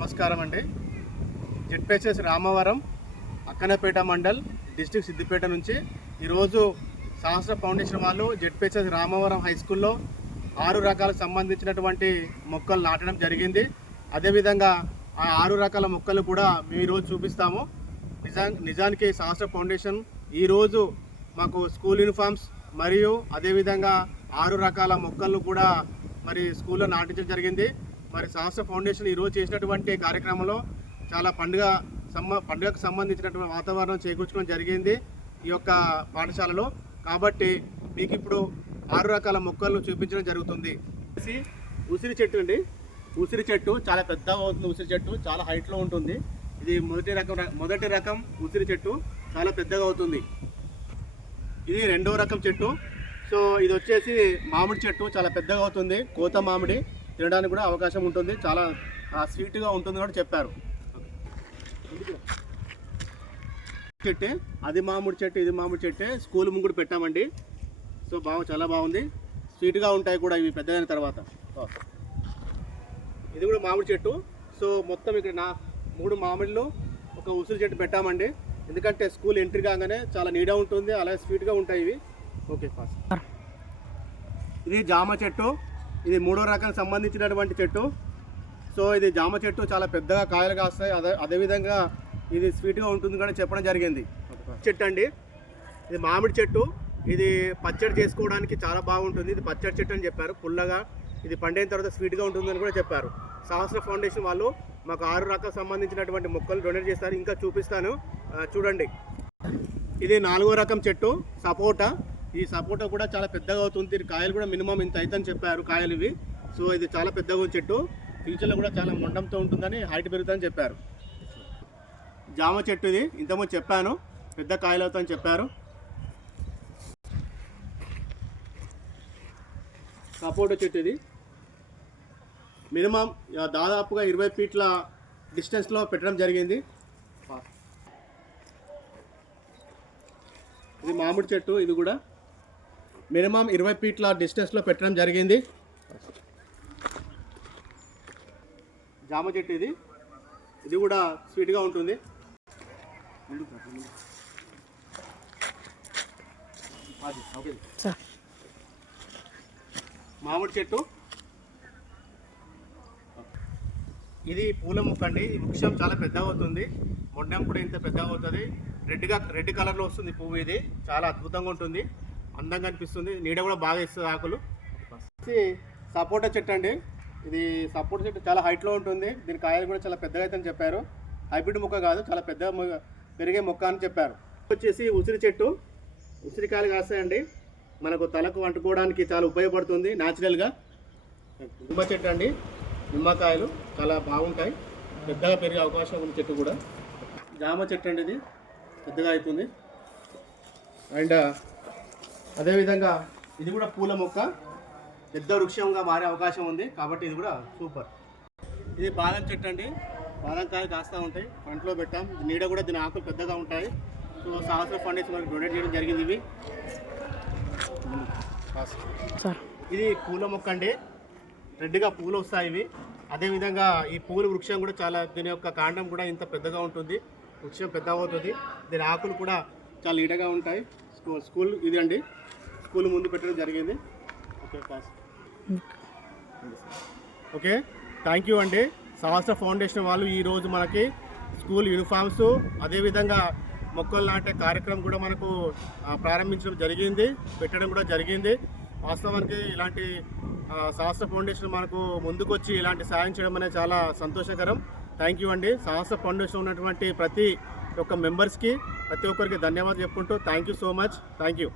నమస్కారం అండి. ZPHS Ramavaram Akkannapeta mandal district Siddipet నుంచి ఈరోజు సహస్ర ఫౌండేషన్ వాళ్ళు జెడ్పీహెచ్ఎస్ రామవరం హై స్కూల్లో 6 రకాలకు సంబంధించినటువంటి మొక్కలు నాటడం జరిగింది. అదేవిధంగా ఆ 6 రకాల మొక్కలు కూడా మేము ఈరోజు చూపిస్తాము. నిజానికి సహస్ర ఫౌండేషన్ ఈరోజు మాకు స్కూల్ యూనిఫామ్స్ మరియు అదేవిధంగా 6 రకాల మొక్కలను కూడా మరి స్కూల్లో నాటించడం జరిగింది. మరి సహస్ర ఫౌండేషన్ ఈరోజు చేసినటువంటి కార్యక్రమంలో చాలా పండుగకు సంబంధించినటువంటి వాతావరణం చేకూర్చడం జరిగింది ఈ యొక్క పాఠశాలలో. కాబట్టి మీకు ఇప్పుడు 6 రకాల మొక్కలను చూపించడం జరుగుతుంది. ఉసిరి చెట్టు అండి. ఉసిరి చెట్టు చాలా పెద్దగా అవుతుంది. ఉసిరి చెట్టు చాలా హైట్లో ఉంటుంది. ఇది మొదటి రకం ఉసిరి చెట్టు చాలా పెద్దగా అవుతుంది. ఇది 2వ రకం చెట్టు. సో ఇది వచ్చేసి మామిడి చెట్టు చాలా పెద్దగా అవుతుంది. కోత మామిడి తినడానికి కూడా అవకాశం ఉంటుంది. చాలా స్వీట్గా ఉంటుంది కూడా చెప్పారు. చెట్టే అది మామిడి చెట్టు, ఇది మామిడి చెట్టే. స్కూల్ ముంగుడు పెట్టామండి. సో చాలా బాగుంది. స్వీట్గా ఉంటాయి కూడా ఇవి పెద్దదైన తర్వాత. ఇది కూడా మామిడి చెట్టు. సో మొత్తం ఇక్కడ 3 మామిడిలో ఒక ఉసిరి చెట్టు పెట్టామండి. ఎందుకంటే స్కూల్ ఎంట్రీ కాగానే చాలా నీట్గా ఉంటుంది, అలాగే స్వీట్గా ఉంటాయి ఇవి. Okay fast. ఇది జామ చెట్టు. ఇది 3వ రకానికి సంబంధించినటువంటి చెట్టు. సో ఇది జామ చెట్టు చాలా పెద్దగా కాయలు కాస్తాయి. అదేవిధంగా ఇది స్వీట్గా ఉంటుంది కూడా చెప్పడం జరిగింది. చెట్టు అండి. ఇది మామిడి చెట్టు. ఇది పచ్చడి చేసుకోవడానికి చాలా బాగుంటుంది. ఇది పచ్చడి చెట్టు అని చెప్పారు. పుల్లగా ఇది పండిన తర్వాత స్వీట్గా ఉంటుందని కూడా చెప్పారు. సహస్ర ఫౌండేషన్ వాళ్ళు మాకు 6 రకాలకు సంబంధించినటువంటి మొక్కలు డొనేట్ చేస్తారు. ఇంకా చూపిస్తాను చూడండి. ఇది 4వ రకం చెట్టు సపోటా. ఈ సపోటా కూడా చాలా పెద్దగా అవుతుంది. కాయలు కూడా మినిమం ఇంత అవుతుందని చెప్పారు కాయలు ఇవి. సో ఇది చాలా పెద్దగా చెట్టు. ఫ్యూచర్లో కూడా చాలా మండంతో ఉంటుందని, హైట్ పెరుగుతుందని చెప్పారు. జామ చెట్టు ఇది ఇంతకుముందు చెప్పాను, పెద్ద కాయలు అవుతాయని చెప్పారు. సపోటా చెట్టు ఇది మినిమం దాదాపుగా 20 ఫీట్ల డిస్టెన్స్లో పెట్టడం జరిగింది. ఇది మామిడి చెట్టు. ఇది కూడా మినిమం 20 ఫీట్ల డిస్టెన్స్లో పెట్టడం జరిగింది. జామ చెట్టు ఇది కూడా స్వీట్గా ఉంటుంది. మామిడి చెట్టు. ఇది పూల మొక్క అండి. ఈ వృక్షం చాలా పెద్దగా అవుతుంది. మొండం కూడా ఇంత పెద్దగా అవుతుంది. రెడ్ కలర్లో వస్తుంది పువ్వు. ఇది చాలా అద్భుతంగా ఉంటుంది, అందంగా అనిపిస్తుంది. నీడ కూడా బాగా ఇస్తుంది ఆకులు. సపోటా చెట్టు అండి. ఇది సపోటా చెట్టు చాలా హైట్లో ఉంటుంది. దీని కాయలు కూడా చాలా పెద్దగా అవుతుందని చెప్పారు. హైబ్రిడ్ మొక్క కాదు, చాలా పెద్దగా పెరిగే మొక్క అని చెప్పారు. వచ్చేసి ఉసిరి చెట్టు. ఉసిరికాయలు కాస్తాయండి. మనకు తలకు అంటుకోవడానికి చాలా ఉపయోగపడుతుంది న్యాచురల్గా. నిమ్మ చెట్టు అండి. నిమ్మకాయలు చాలా బాగుంటాయి, పెద్దగా పెరిగే అవకాశం ఉంది చెట్టు కూడా. జామ చెట్టు అండి. ఇది పెద్దగా అవుతుంది. అండ్ అదేవిధంగా ఇది కూడా పూల మొక్క, పెద్ద వృక్షంగా మారే అవకాశం ఉంది. కాబట్టి ఇది కూడా సూపర్. ఇది బాదం చెట్టు అండి. బాదం కాయలు కాస్తూ ఉంటాయి. ఫ్రంట్లో పెట్టాం. నీడ కూడా దీని ఆకులు పెద్దగా ఉంటాయి. సో సహస్ర ఫౌండేషన్ మనకి డొనేట్ చేయడం జరిగింది ఇవి. ఇది పూల మొక్క అండి. రెడ్గా పూలు వస్తాయి ఇవి. అదేవిధంగా ఈ పూల వృక్షం కూడా చాలా, దీని యొక్క కాండం కూడా ఇంత పెద్దగా ఉంటుంది. వృక్షం పెద్దగా అవుతుంది. దీని ఆకులు కూడా చాలా నీడగా ఉంటాయి. స్కూల్ ఇది అండి. స్కూల్ ముందు పెట్టడం జరిగింది. Okay pass. Okay, thank you అండి. సహస్ర ఫౌండేషన్ వాళ్ళు ఈరోజు మనకి స్కూల్ యూనిఫామ్స్, అదేవిధంగా మొక్కలు నాటే కార్యక్రమం కూడా మనకు ప్రారంభించడం జరిగింది, పెట్టడం కూడా జరిగింది. వాస్తవానికి ఇలాంటి సహస్ర ఫౌండేషన్ మనకు ముందుకు వచ్చి ఇలాంటి సాయం చేయడం అనేది చాలా సంతోషకరం. థ్యాంక్ యూ అండి. సహస్ర ఫౌండేషన్ ఉన్నటువంటి ప్రతి ఒక్క మెంబర్స్కి, ప్రతి ఒక్కరికి ధన్యవాదాలు చెప్పుకుంటూ thank you so much. Thank you.